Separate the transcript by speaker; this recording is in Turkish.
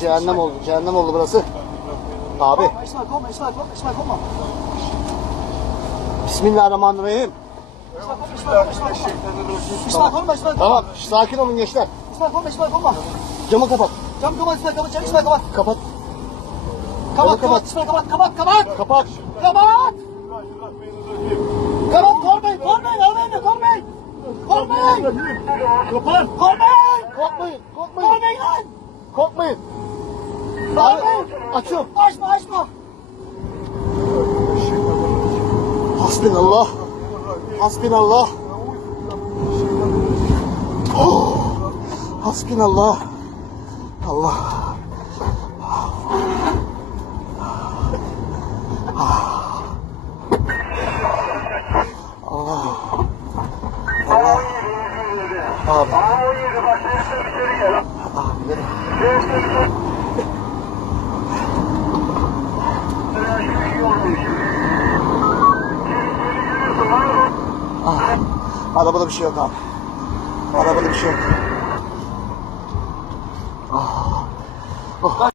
Speaker 1: Cehennem oldu. Cehennem oldu burası. Abi. Bismillahirrahmanirrahim. Tamam. Sakin olun gençler.
Speaker 2: İsmail korkma İsmail korkma.
Speaker 1: Camı kapat.
Speaker 2: Cam kapat İsmail kapat. Cam İsmail kapat.
Speaker 1: Kapat.
Speaker 2: Kapat
Speaker 1: kapat.
Speaker 2: kapat İsmail kapat. Kapat kapat.
Speaker 1: Kapat.
Speaker 2: Kapat. Kapat korkmayın korkmayın Allah'ım korkmayın. Korkmayın.
Speaker 1: Kapat.
Speaker 2: Korkmayın.
Speaker 1: Korkmayın. Korkmayın.
Speaker 2: Korkmayın lan.
Speaker 1: Korkmayın. Abi açıyorum.
Speaker 2: Açma açma.
Speaker 1: Hasbinallah. Hasbinallah. Oh. Hasbinallah. Allah. Allah. Allah. Abi. Abi. nereye? Ah. Arabada bir şey yok abi. Arabada bir şey yok. Ah. Oh.